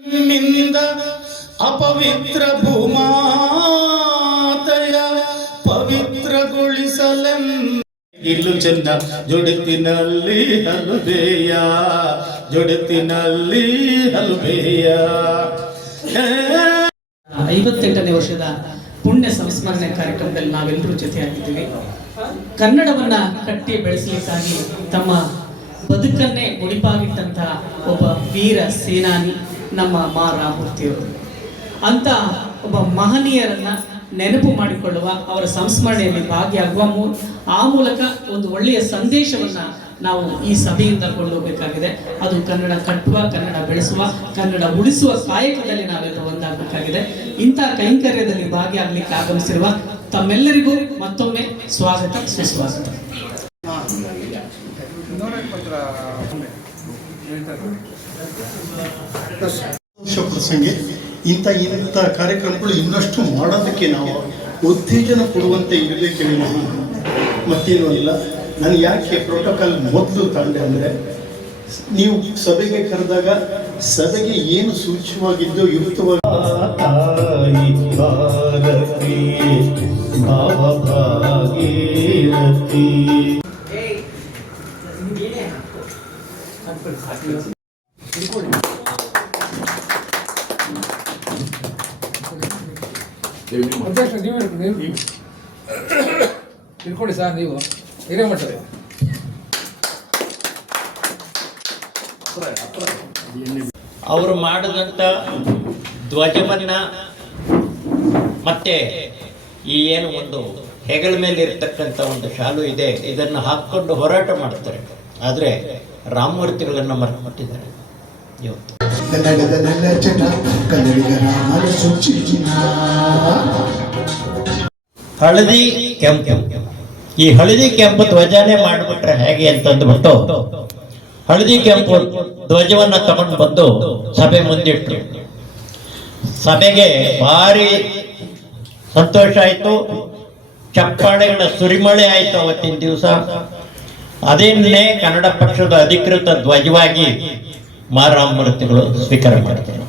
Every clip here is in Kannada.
ನಿಂದ ಅಪವಿತ್ರ ಭೂಮಾತಯ ಪವಿತ್ರಗೊಳಿಸಲೆಂ ಇಲ್ಲು ಚೆನ್ನ ಜೊಡೆತಿನಲ್ಲಿ ಹಲುಬೆಯ ಜೊಡೆತಿನಲ್ಲಿ ಹಲುಬೆಯ. ಐವತ್ತೆಂಟನೇ ವರ್ಷದ ಪುಣ್ಯ ಸಂಸ್ಮರಣೆ ಕಾರ್ಯಕ್ರಮದಲ್ಲಿ ನಾವೆಲ್ಲರೂ ಜೊತೆಯಾಗಿದ್ದೀವಿ. ಕನ್ನಡವನ್ನ ಕಟ್ಟಿ ಬೆಳೆಸಲಿಕ್ಕಾಗಿ ತಮ್ಮ ಬದುಕನ್ನೇ ಮುಡಿಪಾಗಿಟ್ಟಂತಹ ಒಬ್ಬ ವೀರ ಸೇನಾನಿ ನಮ್ಮ ಮಾ ರಾಮೂರ್ತಿಯವರು ಅಂತ ಒಬ್ಬ ಮಹನೀಯರನ್ನ ನೆನಪು ಮಾಡಿಕೊಳ್ಳುವ ಅವರ ಸಂಸ್ಮರಣೆಯಲ್ಲಿ ಭಾಗಿಯಾಗುವ ಮೂ, ಆ ಮೂಲಕ ಒಂದು ಒಳ್ಳೆಯ ಸಂದೇಶವನ್ನ ನಾವು ಈ ಸಭೆಯಿಂದ ಕೊಂಡೋಗಬೇಕಾಗಿದೆ. ಅದು ಕನ್ನಡ ಕಟ್ಟುವ ಕನ್ನಡ ಬೆಳೆಸುವ, ಕನ್ನಡ ಉಳಿಸುವ ಕಾಯಕದಲ್ಲಿ ನಾವೆಲ್ಲ ಒಂದಾಗಬೇಕಾಗಿದೆ. ಇಂಥ ಕೈಂಕರ್ಯದಲ್ಲಿ ಭಾಗಿಯಾಗಲಿಕ್ಕೆ ಆಗಮಿಸಿರುವ ತಮ್ಮೆಲ್ಲರಿಗೂ ಮತ್ತೊಮ್ಮೆ ಸ್ವಾಗತ, ಸುಸ್ವಾಗತ. ಪ್ರಸಂಗ ಇಂಥ ಇಂಥ ಕಾರ್ಯಕ್ರಮಗಳು ಇನ್ನಷ್ಟು ಮಾಡೋದಕ್ಕೆ ನಾವು ಉತ್ತೇಜನ ಕೊಡುವಂತೆ ಇರಬೇಕೆ ವಿನಃ ಮತ್ತೇನೂ ಇಲ್ಲ ನಾನು ಯಾಕೆ ಪ್ರೋಟೋಕಾಲ್ ಮೊದಲು ತಂದೆ ಅಂದರೆ ನೀವು ಸಭೆಗೆ ಕರೆದಾಗ ಸಭೆಗೆ ಏನು ಸೂಚ್ಯವಾಗಿದ್ದು ಯುಕ್ತವಾಗಿ ತಾಯಿ ಭಾರತಿ ಭಾವಭಾಗೀರಥಿ ಅಧ್ಯಕ್ಷ ನೀವು ತಿಳ್ಕೊಳ್ಳಿ ಸರ್ ನೀವು. ಹಿರೇಮಠರೇ ಅವರು ಮಾಡಿದಂಥ ಧ್ವಜವನ್ನ ಮತ್ತೆ ಈ ಏನು ಒಂದು ಹೆಗಲ ಮೇಲೆ ಇರತಕ್ಕಂಥ ಒಂದು ಶಾಲು ಇದೆ ಇದನ್ನು ಹಾಕ್ಕೊಂಡು ಹೋರಾಟ ಮಾಡ್ತಾರೆ. ಆದರೆ ರಾಮಮೂರ್ತಿಗಳನ್ನು ಮರೆತುಬಿಟ್ಟಿದ್ದಾರೆ. ಇವತ್ತು. ನನ್ನ ಚಟ ಕನ್ನಡಿಗರ ಮನಸ್ಸು ಹಳದಿ ಕೆಂಪು. ಈ ಹಳದಿ ಕೆಂಪು ಧ್ವಜನೇ ಮಾಡಿಬಿಟ್ರೆ ಹೇಗೆ ಅಂತಂದ್ಬಿಟ್ಟು ಹಳದಿ ಕೆಂಪು ಧ್ವಜವನ್ನ ತಗೊಂಡು ಬಂದು ಸಭೆ ಮುಂದಿಟ್ರು. ಸಭೆಗೆ ಭಾರಿ ಸಂತೋಷ ಆಯ್ತು. ಚಪ್ಪಾಳೆಗಳ ಸುರಿಮಳೆ ಆಯ್ತು ಅವತ್ತಿನ ದಿವಸ. ಅದೇನೇ ಕನ್ನಡ ಪಕ್ಷದ ಅಧಿಕೃತ ಧ್ವಜವಾಗಿ ಮಾರಾಮೂರ್ತಿಗಳು ಸ್ವೀಕಾರ ಮಾಡಿದರು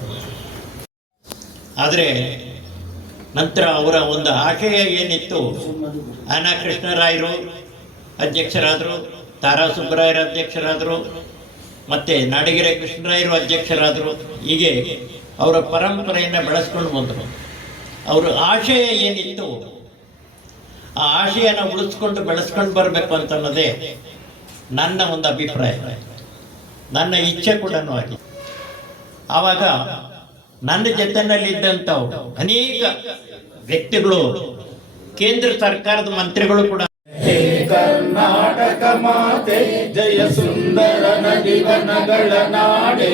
ಆದರೆ ನಂತರ ಅವರ ಒಂದು ಆಶಯ ಏನಿತ್ತು? ಅನಾ ಕೃಷ್ಣರಾಯರು ಅಧ್ಯಕ್ಷರಾದರು, ತಾರಾ ಸುಬ್ಬರಾಯರು ಅಧ್ಯಕ್ಷರಾದರು, ಮತ್ತು ನಾಡಿಗೆರೆ ಕೃಷ್ಣರಾಯರು ಅಧ್ಯಕ್ಷರಾದರು, ಹೀಗೆ ಅವರ ಪರಂಪರೆಯನ್ನು ಬೆಳೆಸ್ಕೊಂಡು ಬಂದರು. ಅವರ ಆಶಯ ಏನಿತ್ತು? ಆ ಆಶಯನ ಉಳಿಸ್ಕೊಂಡು ಬೆಳೆಸ್ಕೊಂಡು ಬರಬೇಕು ಅಂತನ್ನೋದೇ ನನ್ನ ಒಂದು ಅಭಿಪ್ರಾಯ. ನನ್ನ ಇಚ್ಛೆ ಕೂಡ ಆಗಿದೆ ಆವಾಗ ನನ್ನ ಜೊತೆನಲ್ಲಿದ್ದಂಥ ಅನೇಕ ವ್ಯಕ್ತಿಗಳು, ಕೇಂದ್ರ ಸರ್ಕಾರದ ಮಂತ್ರಿಗಳು ಕೂಡ. ಕರ್ನಾಟಕ ಮಾತೆ, ಜಯ ಸುಂದರ ನದಿವನಗಳ ನಾಡೆ,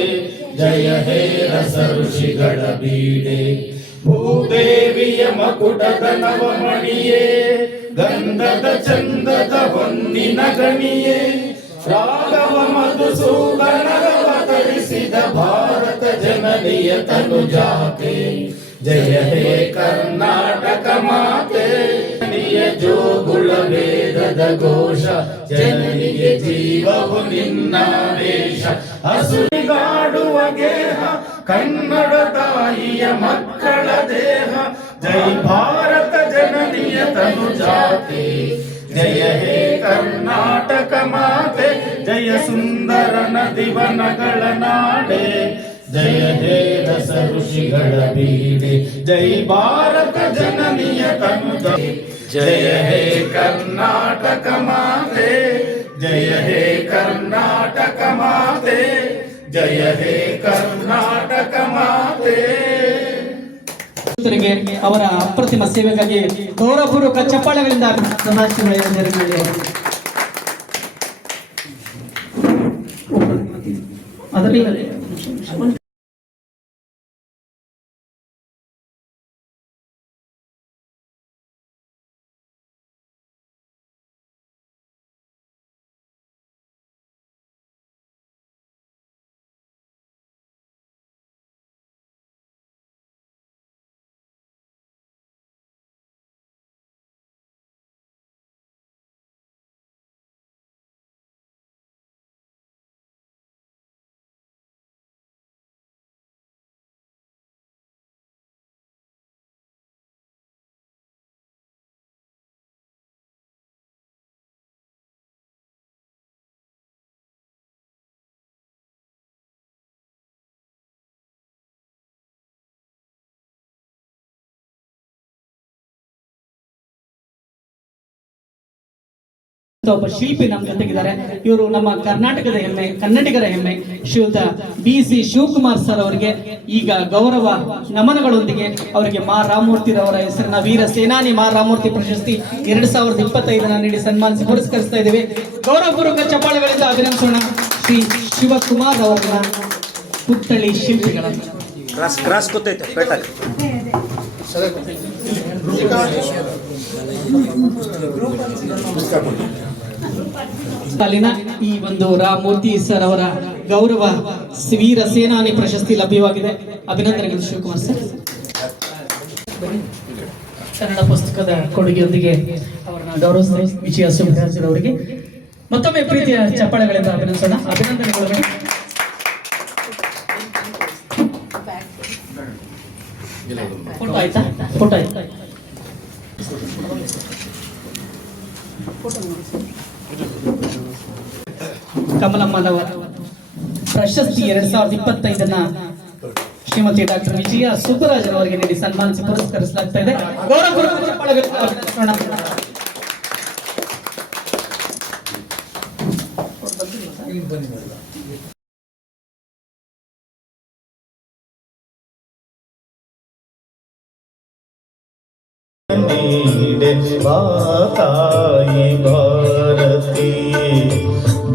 ಜಯ ಹೇ ರಸ ಋಷಿಗಳ ಬೀಡೆ. ಭೂದೇವಿಯ ಮಕುಟದ ನವಮಣಿಯೇ, ಗಂಧದ ಚಂದದ ಹೊನ್ನಿನ ಗಣಿಯೇ. ರಾಘವ ಮಧುಸೂದನವತರಿಸಿದ ಭಾರತ ಜನನಿಯ ತನುಜಾತೆ ಜಯ ಹೇ ಕರ್ನಾಟಕ ಮಾತೆ ನಿಯ ಜೋಗುಳ ವೇದದ ಘೋಷ ಜನನಿಗೆ ಜೀವವು ನಿನ್ನ ವೇಷ. ಹಸುರಿಗಾಡುವ ಗೇಹ, ಕನ್ನಡ ತಾಯಿಯ ಮಕ್ಕಳ ದೇಹ. ಜೈ ಭಾರತ ಜನನಿಯ ತನು ಜಾತಿ. ಜಯ ಹೇ ಕರ್ನಾಟಕ ಮಾತೆ. ಸುಂದರ ದಿವನಗಳ ನಾಡೆ. ಜಯ ಹೇ ರಸ ಋಷಿಗಳ ಬೀಡೆ ಜೈ ಭಾರತ ಜನನಿಯ ತನು ಜಯ ಹೇ ಕರ್ನಾಟಕ ಮಾತೆ. ಜಯ ಹೇ ಕರ್ನಾಟಕ ಮಾತೆ. ಜಯ ಹೇ ಕರ್ನಾಟಕ ಮಾತೆ. ಅವರ ಅಪ್ರತಿಮ ಸೇವೆಗಾಗಿ ಗೌರವಪೂರ್ವಕ ಚಪ್ಪಾಳೆಗಳಿಂದ ಸದಾಶಿವ ಅದರಲ್ಲಿ ಒಬ್ಬ ಶಿಲ್ಪಿ ನಮ್ಮ ಜೊತೆಗಿದ್ದಾರೆ. ಇವರು ನಮ್ಮ ಕರ್ನಾಟಕದ ಹೆಮ್ಮೆ ಕನ್ನಡಿಗರ ಹೆಮ್ಮೆ. ಶ್ರೀಯುತ ಬಿ ಸಿ ಶಿವಕುಮಾರ್ ಸರ್ ಅವರಿಗೆ ಈಗ ಗೌರವ ನಮನಗಳೊಂದಿಗೆ ಅವರಿಗೆ ಮಾ ರಾಮಮೂರ್ತಿರವರ ಹೆಸರಿನ ವೀರ ಸೇನಾನಿ ಮಾ ರಾಮಮೂರ್ತಿ ಪ್ರಶಸ್ತಿ ಎರಡ್ ಸಾವಿರದ ಇಪ್ಪತ್ತೈದನ ನೀಡಿ ಸನ್ಮಾನಿಸಿ ಪುರಸ್ಕರಿಸ್ತಾ ಇದ್ದೇವೆ. ಗೌರವಪೂರ್ವಕ ಚಪ್ಪಾಳೆಗಳಿಂದ ಅಭಿನಂದಿಸೋಣ ಶ್ರೀ ಶಿವಕುಮಾರ್ ಅವರ ಪುತ್ಥಳಿ ಶಿಲ್ಪಿಗಳನ್ನು. ಅಲ್ಲಿನ ಈ ಒಂದು ರಾಮೂರ್ತಿ ಸರ್ ಅವರ ಗೌರವ ವೀರ ಸೇನಾನಿ ಪ್ರಶಸ್ತಿ ಲಭ್ಯವಾಗಿದೆ. ಅಭಿನಂದನೆಗಳು ಶಿವಕುಮಾರ್ ಸರ್. ಕನ್ನಡ ಪುಸ್ತಕದ ಕೊಡುಗೆಯೊಂದಿಗೆ ಅವರನ್ನ ಗೌರವಿಸಿದ ವಿಜಯ ಸುಬ್ರಹ್ಮಣ್ಯ ಅವರಿಗೆ ಮತ್ತೊಮ್ಮೆ ಪ್ರೀತಿಯ ಚಪ್ಪಾಳೆಗಳಿಂದ ಅಭಿನಂದಿಸೋಣ. ಅಭಿನಂದನೆಗಳು. ಫೋಟೋ ಆಯ್ತಾ? ಫೋಟೋ ಆಯ್ತಾ? ಕಮಲಮ್ಮನವರ ಪ್ರಶಸ್ತಿ ಎರಡ್ ಸಾವಿರದ ಇಪ್ಪತ್ತೈದನ್ನ ಶ್ರೀಮತಿ ಡಾಕ್ಟರ್ ವಿಜಯ ಅವರಿಗೆ ನೀಡಿ ಸನ್ಮಾನಿಸಿ ಪುರಸ್ಕರಿಸಲಾಗ್ತಾ ಇದೆ ಬಾತಾಯಿ ಬಾ.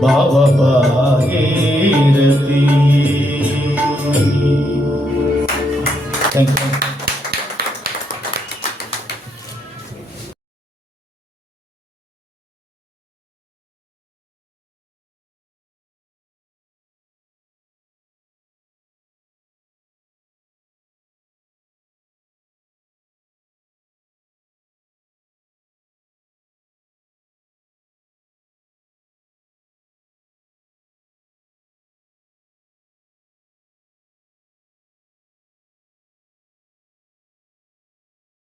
भवभागीरथी Thank you.